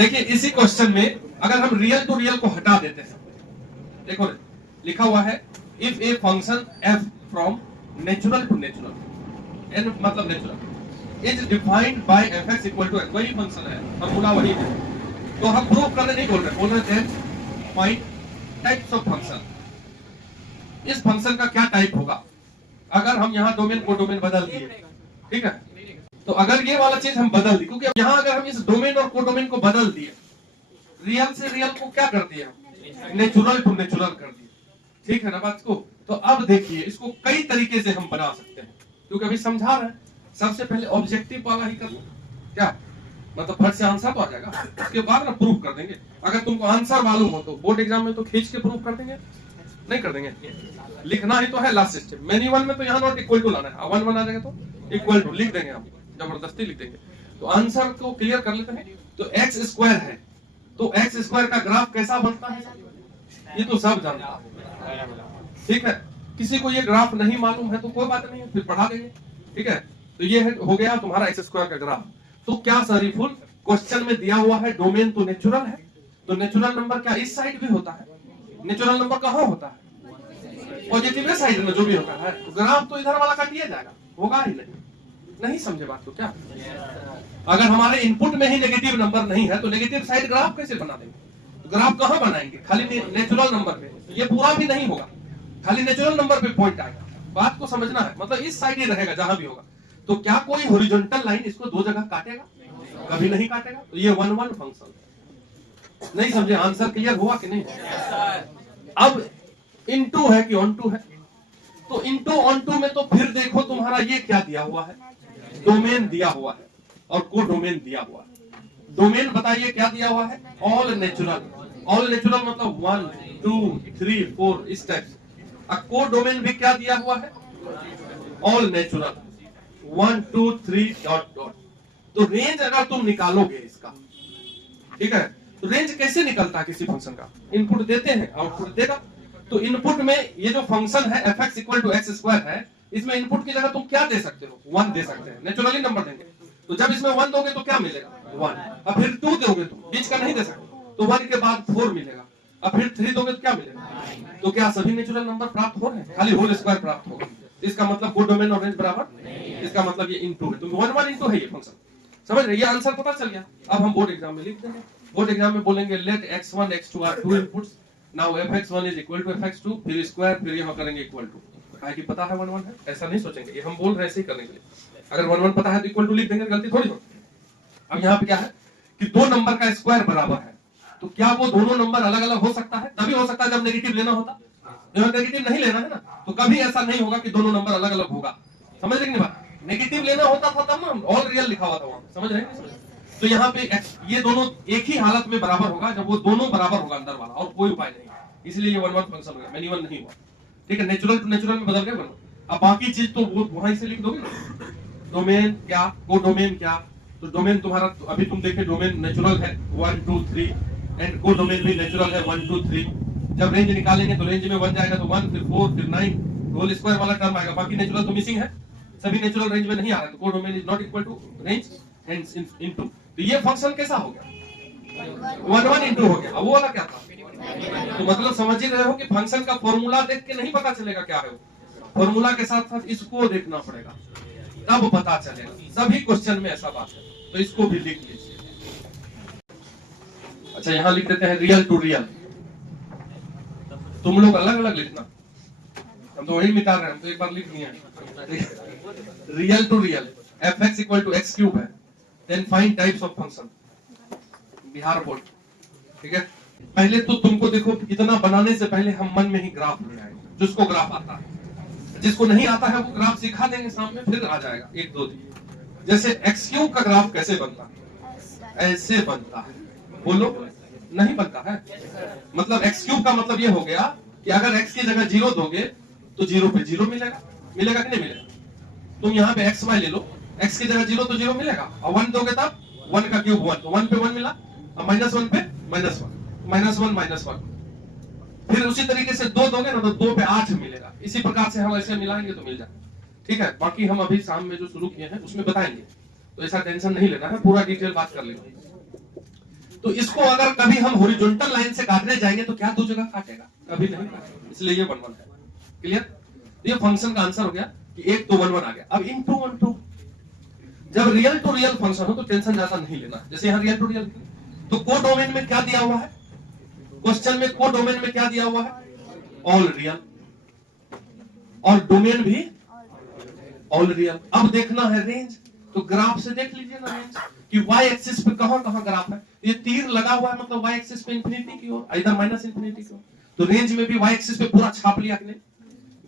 देखिए इसी क्वेश्चन में अगर हम रियल टू रियल को हटा देते हैं, देखो लिखा हुआ है if a function f from natural to natural, n मतलब natural, is defined by f x equal to x, वही फंक्शन है, फॉर्मूला वही है। तो हम प्रूव करने नहीं बोल रहे, बोल रहे हैं फाइंड टाइप्स ऑफ फंक्शन। इस फंक्शन का क्या टाइप होगा अगर हम यहाँ डोमेन को डोमेन बदल दिए, ठीक है। तो अगर ये वाला चीज हम बदल दी, क्योंकि यहाँ अगर हम इस डोमेन और कोडोमेन को बदल दिए, रियल से रियल को क्या कर दिया, नेचुरल टू नेचुरल कर दिया, ठीक है ना बात को। तो अब देखिए इसको कई तरीके से हम बना सकते हैं, क्योंकि अभी समझा रहे हैं। सबसे पहले ऑब्जेक्टिव वाला ही कर लो, क्या मतलब फट से आंसर तो आ जाएगा, उसके बाद ना प्रूफ कर देंगे। अगर तुमको आंसर मालूम हो तो बोर्ड एग्जाम में तो खींच के प्रूफ कर देंगे, नहीं कर देंगे, लिखना ही तो है लास्ट स्टेप। मैन्युअल में तो यहाँ नॉट इक्वल टू लाना है, 1 1 आ जाएगा तो इक्वल टू लिख देंगे, हम जबरदस्ती लिख देंगे। तो आंसर को क्लियर कर लेते हैं। तो एक्स स्क्वायर है, तो एक्स स्क्वायर का ग्राफ कैसा बनता है ये तो सब जानता है, ठीक है। किसी को ये ग्राफ नहीं मालूम है तो कोई बात नहीं, फिर पढ़ा देंगे, ठीक है। तो ये हो गया तुम्हारा एक्स स्क्वायर का ग्राफ। तो क्या सरीफुल क्वेश्चन में दिया हुआ है डोमेन तो नेचुरल है, तो नेचुरल नंबर क्या इस साइड भी होता है? नेचुरल नंबर कहाँ होता है? पॉजिटिव साइड में जो भी होता है। तो ग्राफ तो इधर वाला काटिए जाएगा, होगा ही नहीं समझे बात को क्या? अगर हमारे इनपुट में ही नेगेटिव नंबर नहीं है तो नेगेटिव साइड ग्राफ कैसे बना देंगे? तो ग्राफ कहाँ बनाएंगे? खाली नेचुरल नंबर पे। तो ये पूरा भी नहीं होगा, खाली नेचुरल नंबर पे पॉइंट आएगा। बात को समझना है, मतलब इस साइड ही रहेगा जहां भी होगा। तो क्या कोई हॉरिजॉन्टल लाइन इसको दो जगह काटेगा? कभी नहीं काटेगा। तो ये 1 1 फंक्शन, नहीं समझे? आंसर क्लियर हुआ कि नहीं? अब इनटू है कि ऑन टू है? तो इनटू ऑन टू में तो फिर देखो तुम्हारा ये क्या दिया हुआ है, डोमेन दिया हुआ है और को डोमेन दिया हुआ है। डोमेन बताइए क्या दिया हुआ है? All natural. ऑल नेचुरल मतलब 1 2 3 4 इस टाइप से। को डोमेन भी क्या दिया हुआ है? All natural 1 2 3 dot dot. तो रेंज अगर तुम निकालोगे इसका, ठीक है, तो रेंज कैसे निकलता है किसी फंक्शन का? इनपुट देते हैं, आउटपुट देगा। तो इनपुट में ये जो फंक्शन है f x equal to x square है, इसमें इनपुट की जगह तुम क्या दे सकते हो? 1 दे सकते हैं, नेचुरली नंबर देंगे। तो जब इसमें 1 दोगे तो क्या मिलेगा? 1। अब फिर 2 दोगे तो बीच का नहीं दे सकते, तो 1 के बाद 4 मिलेगा। अब फिर 3 दोगे तो क्या मिलेगा? तो क्या सभी नेचुरल नंबर प्राप्त हो रहे हैं? खाली होल स्क्वायर प्राप्त होगा। इसका मतलब को डोमेन और रेंज बराबर, इसका मतलब ये इनटू है। तो 1 1 इनटू है ये फंक्शन, समझ रहे? ये आंसर पता चल गया। अब हम बोर्ड एग्जाम में लिख देंगे। बोर्ड एग्जाम में बोलेंगे let x1 x2 are 2 inputs, now fx1 is equal to fx2, फिर स्क्वायर, फिर यहां करेंगे इक्वल टू। काहे कि पता है 1 1 है, ऐसा नहीं सोचेंगे, ये हम बोल रहे हैं ऐसे ही करने के लिए। अगर 1 1 पता है तो इक्वल टू लिख देंगे, गलती थोड़ी हो। अब यहाँ पे क्या है कि दो नंबर का स्क्वायर बराबर है, तो क्या वो दोनों नंबर अलग अलग हो सकता है? तभी हो सकता है जब नेगेटिव लेना होता। जब नेगेटिव नहीं लेना है ना, तो कभी ऐसा नहीं होगा कि दोनों नंबर अलग अलग होगा। समझ रहे हैं बात? नेगेटिव लेना होता था तब ना ऑल रियल लिखा हुआ था वहां, समझ रहे हैं? तो यहाँ पे ये दोनों एक ही हालत में बराबर होगा जब वो दोनों बराबर होगा अंदर वाला, और कोई उपाय नहीं। इसलिए ये 1 1 फंक्शन हो गया, मैन्युअल नहीं हुआ, ठीक है। नेचुरल टू नेचुरल में बदल गया। अब बाकी चीज तो वो वहां से लिख दोगे ना, डोमेन क्या, को डोमेन क्या। तो डोमेन तुम्हारा तो अभी तुम देखे डोमेन नेचुरल है 1 2 3, एंड को डोमेन भी नेचुरल है 1 2 3। जब रेंज निकालेंगे तो रेंज में 1 जाएगा तो 1, फिर 4, फिर 9, होल स्क्वायर वाला टर्म आएगा। बाकी नेचुरल तो मिसिंग है, सभी नेचुरल रेंज में नहीं आ रहा है। तो codomain is not equal to range hence into. तो ये फंक्शन कैसा हो गया? 1 1 इनटू हो गया। अब वो वाला क्या था? तो मतलब समझ ही रहे हो कि फंक्शन का फॉर्मूला देख के नहीं पता चलेगा क्या है, फॉर्मूला के साथ साथ इसको देखना पड़ेगा, तब पता चलेगा। सभी क्वेश्चन में ऐसा बात है, तो इसको भी लिख लीजिए। अच्छा यहां लिख देते हैं रियल टू रियल। तुम लोग अलग अलग लिखना, हम तो वही मिटा रहे हैं, हम तो एक बार लिख दिए। Real to real f x equal to x cube है, then find types of function, Bihar board, ठीक है। पहले तो तुमको देखो इतना बनाने से पहले हम मन में ही ग्राफ ले आएंगे, जिसको ग्राफ आता है। जिसको नहीं आता है वो ग्राफ सिखा देंगे सामने, फिर आ जाएगा 1 2 3। जैसे एक्स क्यूब का ग्राफ कैसे बनता है? ऐसे बनता है। बोलो, नहीं बनता है। मतलब एक्स क्यूब का मतलब ये हो गया कि अगर एक्स की जगह 0 दोगे तो 0 पे 0 मिलेगा, मिलेगा कि नहीं मिलेगा? तुम यहाँ पे एक्स वाई ले लो, एक्स की जगह 0 तो 0 मिलेगा, और 1 दोगे तब 1 का क्यूब 1, तो 1 पे 1 मिला, और -1 पे -1, -1 -1। फिर उसी तरीके से 2 दोगे ना तो 2 पे 8 मिलेगा। इसी प्रकार से हम ऐसे मिलाएंगे तो मिल जाए, ठीक है। बाकी हम अभी शाम में जो शुरू किए हैं उसमें बताएंगे, तो ऐसा टेंशन नहीं लेना है, पूरा डिटेल बात कर लेंगे। तो इसको अगर कभी हम हॉरिजॉन्टल लाइन से काटने जाएंगे तो क्या दो जगह काटेगा? कभी नहीं काटेगा। इसलिए ये 1 1 है। क्लियर? ये फंक्शन का आंसर हो गया कि 1 तो 1 1 आ गया। अब इनटू 1 2, जब रियल टू रियल फंक्शन हो तो टेंशन ज्यादा नहीं लेना। जैसे यहाँ रियल टू रियल, तो कोडोमेन में क्या दिया हुआ है? क्वेश्चन में कोडोमेन में क्या दिया हुआ है? ऑल रियल, और डोमेन भी ऑल रियल। अब देखना है रेंज, तो ग्राफ से देख लीजिए ना रेंज कि y एक्सिस पे कहां कहां ग्राफ है। ये तीर लगा हुआ है मतलब y एक्सिस पे इंफिनिटी की ओर, इधर माइनस इंफिनिटी की ओर। तो रेंज में भी y एक्सिस पे पूरा छाप लिया कि नहीं?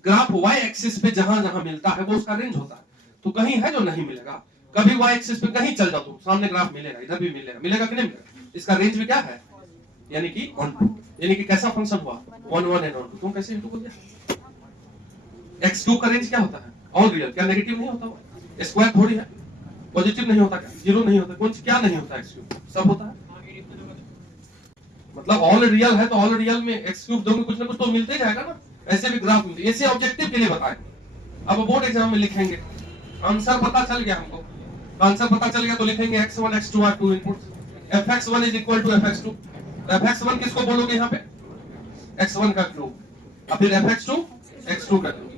ग्राफ y एक्सिस पे जहां जहां मिलता है वो उसका रेंज होता है। तो कहीं है जो नहीं मिलेगा, कभी y एक्सिस पे कहीं चल जाओ तो सामने ग्राफ मिलेगा, इधर भी मिलेगा। मिलेगा कि नहीं मिलेगा? इसका रेंज भी क्या है? यानी कि 1 2। यानी कि कैसा फंक्शन हुआ? 1 1 एंड 1 2। तुम कैसे इनटू बोल दिया? x2 का रेंज क्या होता है? All real. क्या नेगेटिव नहीं होता? स्क्वायर थोड़ी है, पॉजिटिव नहीं होता क्या? जीरो नहीं होता, कुछ क्या नहीं होता? x3 सब होता है। मतलब ऑल रियल है तो ऑल रियल में x3 दोगे कुछ ना कुछ तो मिलते जाएगा ना। ऐसे भी ग्राफ मिलते, ऐसे ऑब्जेक्टिव के लिए बताए। अब बोर्ड एग्जाम में लिखेंगे, आंसर पता चल गया हमको, आंसर पता चल गया तो लिखेंगे x1 x2 are 2 inputs, fx1 is equal to fx2। fx1 किसको बोलोगे यहाँ पे? x1 का क्यूब, और फिर fx2 x2 का क्यूब।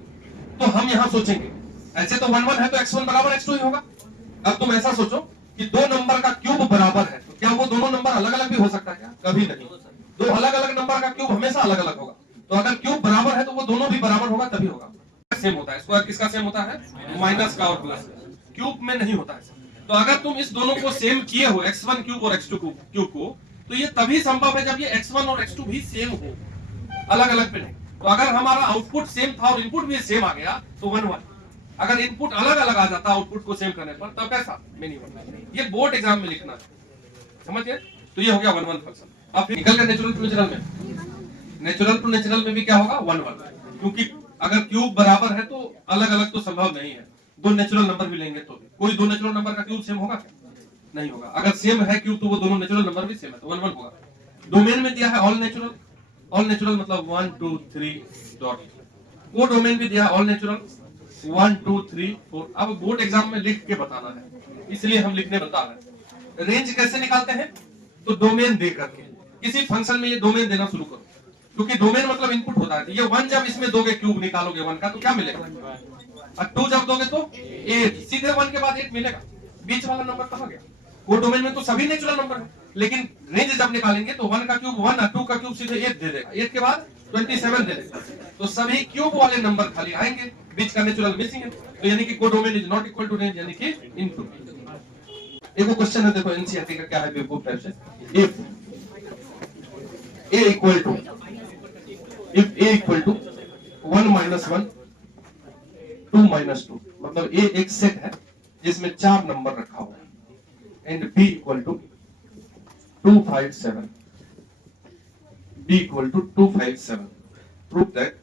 तो हम यहाँ सोचेंगे ऐसे तो 1 1 है तो x1 बराबर x2 ही होगा। अब तुम ऐसा सोचो कि दो नंबर का क्यूब बराबर है, तो क्या वो दोनों नंबर अलग अलग भी हो सकता है क्या? कभी नहीं। दो अलग अलग नंबर का क्यूब हमेशा अलग अलग होगा। तो अगर क्यूब बराबर है तो वो दोनों भी बराबर होगा तभी होगा। सेम होता है, स्क्वायर किसका सेम होता है? माइनस का और प्लस। क्यूब में नहीं होता है। तो अगर तुम इस दोनों को सेम किए हो, x1 क्यूब और x2 क्यूब को, तो ये तभी संभव है जब ये x1 और x2 भी सेम हो, अलग अलग पे नहीं। तो अगर हमारा आउटपुट सेम था और इनपुट भी सेम आ गया तो 1 1। अगर इनपुट अलग अलग आ जाता आउटपुट को सेम करने पर तब कैसा? मिनिमम। ये बोर्ड एग्जाम में लिखना है, समझ गए? तो ये हो गया 1 1 फंक्शन। अब फिर निकल गया नेचुरल टू नेचुरल में। नेचुरल टू नेचुरल में भी क्या होगा? 1 1, क्योंकि अगर क्यूब बराबर है तो अलग अलग तो संभव नहीं है। दो नेचुरल नंबर भी लेंगे तो कोई दो नेचुरल नंबर का क्यूब सेम होगा क्या? नहीं होगा। अगर सेम है क्यूब तो वो दोनों नेचुरल नंबर भी सेम है, तो 1 1 होगा। डोमेन में दिया है ऑल नेचुरल, ऑल नेचुरल मतलब 1 2 3 डॉट। वो डोमेन भी दिया ऑल नेचुरल 1 2 3 4। अब बोर्ड एग्जाम में लिख के बताना है, इसलिए हम लिखने बता रहे हैं। रेंज कैसे निकालते हैं? तो डोमेन दे करके, किसी फंक्शन में ये डोमेन देना शुरू करो, क्योंकि डोमेन मतलब इनपुट होता है। ये 1 जब इसमें दोगे, क्यूब निकालोगे 1 का, तो क्या मिलेगा? और 2 जब दोगे तो 8, सीधे 1 के बाद 8 मिलेगा। बीच वाला नंबर कहां गया? वो डोमेन में तो सभी नेचुरल नंबर है, लेकिन रेंज जब निकालेंगे तो 1 का क्यूब 1 और 2 का क्यूब सीधे 8 दे देगा, 8 के बाद 27 दे देगा। तो सभी क्यूब वाले नंबर खाली आएंगे, बीच का नेचुरल मिसिंग है। तो यानी कि codomain is not equal to range, यानी कि इनपुट। एक क्वेश्चन है, देखो एनसीईआरटी का क्या है बेवकूफ टाइप से। If a equal to 1 minus 1 2 minus 2, मतलब a एक सेट है जिसमें 4 नंबर रखा हुआ है, and b equal to 2 5 7, b equal to 2 5 7। Prove that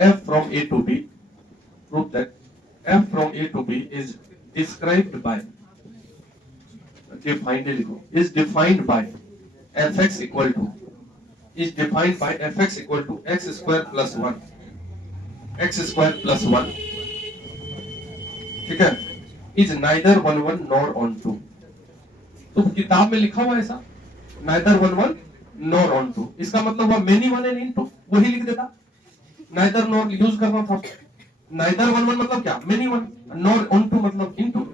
f from a to b, prove that f from a to b is described by, is defined by fx equal to, is defined by fx equal to x square plus 1, x square plus 1, ठीक है, is neither 1 1 nor on 2। तो किताब में लिखा हुआ है ऐसा, neither 1 1 nor on 2, इसका मतलब हुआ many 1 and into, वही लिख देता। neither nor यूज करना था, neither 1 1 मतलब क्या? many 1, nor on 2 मतलब into,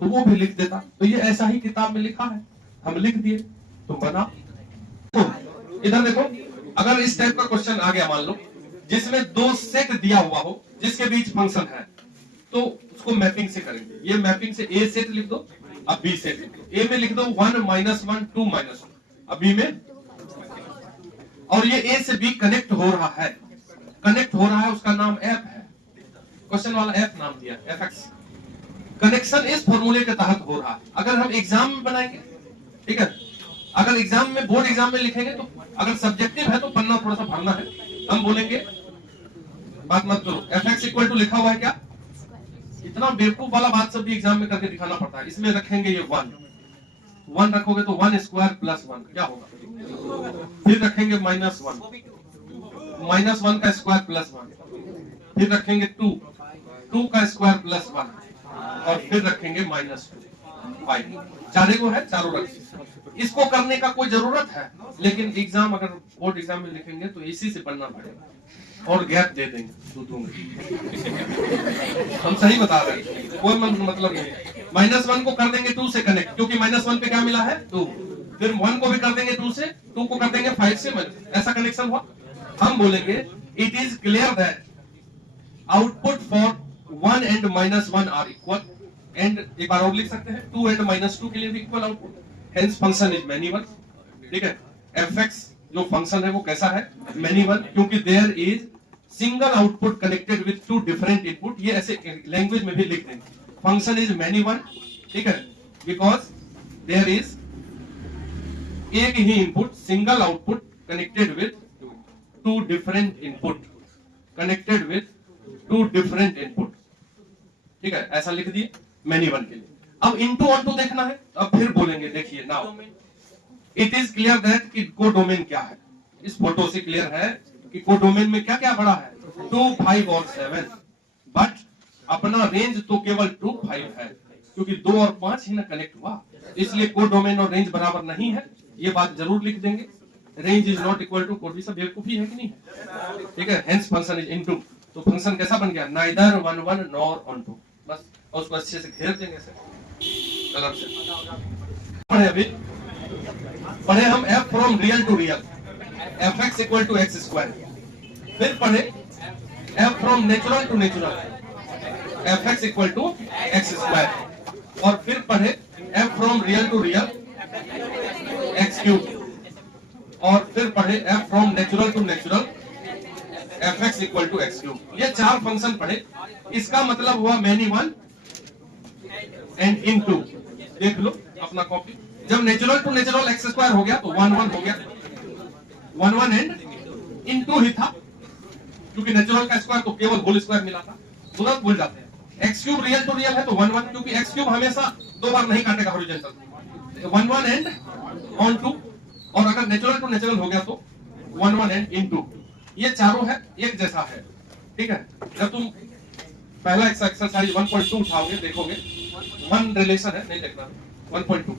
तो वो भी लिख देता। तो ये ऐसा ही किताब में लिखा है, हम लिख दिए, तो बना। तो इधर देखो, अगर इस टाइप का क्वेश्चन आ गया, मान लो जिसमें दो सेट दिया हुआ हो जिसके बीच फंक्शन है, तो उसको मैपिंग से करेंगे। ये मैपिंग से ए सेट लिख दो, अब बी सेट लिख दो। ए में लिख दो 1 minus 1 2 minus 1, अब बी में, और ये ए से बी कनेक्ट हो रहा है, कनेक्ट हो रहा है, उसका नाम एफ है। क्वेश्चन वाला एफ नाम दिया, एफएक्स। कनेक्शन इस फॉर्मूले के तहत हो रहा है। अगर हम एग्जाम में बनाएंगे, ठीक है, अगर एग्जाम में, बोर्ड एग्जाम में लिखेंगे, तो अगर सब्जेक्टिव है तो पन्ना थोड़ा सा भरना है। हम बोलेंगे, बात मत करो, fx इक्वल टू लिखा हुआ है क्या? इतना बेवकूफ वाला बात सब भी एग्जाम में करके दिखाना पड़ता है। इसमें रखेंगे ये 1 रखोगे तो 1 स्क्वायर प्लस 1 क्या होगा? फिर रखेंगे -1 का स्क्वायर प्लस 1, फिर रखेंगे 2 का स्क्वायर प्लस 1, और फिर रखेंगे -2 5। चारे को है, चारों रखेंगे। इसको करने का कोई जरूरत है, लेकिन एग्जाम अगर बोर्ड एग्जाम में लिखेंगे तो इसी से पढ़ना पड़ेगा और गैप दे देंगे 2 हम सही बता रहे हैं, कोई मतलब नहीं। -1 को कर देंगे 2 से कनेक्ट, क्योंकि -1 पे क्या मिला है 2, फिर 1 को भी कर देंगे 2 से, 2 को कर देंगे 5 से, ऐसा कनेक्शन हुआ। हम बोलेंगे it is clear that output for 1 and -1 are equal, and एक बार और लिख सकते हैं 2 एंड -2 के लिए भी equal output, hence function is many one. ठीक है, fx जो फंक्शन है वो कैसा है, मैनी वन, क्योंकि there is single output connected with 2 different input. ये ऐसे लैंग्वेज में भी लिख देंगे, फंक्शन इज मैनी वन। ठीक है, बिकॉज देयर इज एक ही input, single output connected with 2 different input, connected with 2 different input. ठीक है, ऐसा लिख दिए मैनी वन के लिए। अब इनटू ऑन टू देखना है, अब फिर बोलेंगे, देखिए now it is clear that कि कोडोमेन क्या है। इस फोटो से क्लियर है कि कोडोमेन में क्या क्या बड़ा है, 2, 5 और 7, बट अपना रेंज तो केवल 2, 5 है, क्योंकि 2 और 5 ही ना कनेक्ट हुआ, इसलिए कोडोमेन और रेंज बराबर नहीं है। ये बात जरूर लिख देंगे, range is not equal to code. भी सब बेवकूफी है कि नहीं है? ठीक है, हेंस फंक्शन इज इनटू, तो फंक्शन कैसा बन गया, नाइदर 1, 1 नॉर ऑन टू, बस। और उसको अच्छे से घेर देंगे ऐसे कलर से। पढ़े हम f from real to real, fx equal to x square. फिर पढ़े f from natural to natural, fx equal to x square. और फिर पढ़े f from real to real, x cube. और फिर पढ़े f from natural to natural, fx equal to x cube. ये 4 function पढ़े, इसका मतलब हुआ मैनी वन एंड इनटू। देख लो अपना कॉपी, जब natural to natural x square हो गया तो 1, 1 हो गया, 1, 1 एंड इनटू ही था, क्योंकि नेचुरल का स्क्वायर तो केवल होल स्क्वायर मिला था, तुरंत भूल जाते हैं। X cube real to real है तो 1, 1, क्योंकि एक्स क्यूब हमेशा 2 बार नहीं काटेगा हॉरिजॉन्टल, 1, 1 एंड ऑन टू। और अगर नेचुरल टू नेचुरल हो गया तो 1, 1 एंड इनटू। ये चारों है एक जैसा है। ठीक है, जब तुम पहला एक्सरसाइज 1.2 उठाओगे, देखोगे 1 रिलेशन है, नहीं देखना 1.2।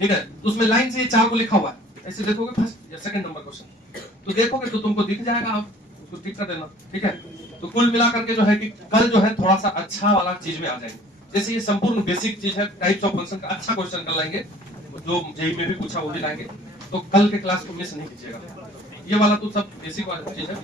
ठीक है, तो उसमें लाइन से ये 4 को लिखा हुआ है, ऐसे देखोगे फर्स्ट या सेकंड नंबर क्वेश्चन, तो देखोगे तो तुमको दिख जाएगा, आप उसको टिक कर देना। ठीक है, तो कुल मिला करके जो है कि कल जो है थोड़ा सा अच्छा वाला चीज में आ जाएंगे, जैसे ये संपूर्ण बेसिक चीज है, टाइप्स ऑफ फंक्शन का अच्छा क्वेश्चन कर लाएंगे, जो जेईई में भी पूछा वो भी लाएंगे, तो कल के क्लास को मिस नहीं कीजिएगा। ये वाला तो सब बेसिक वाला चीज है।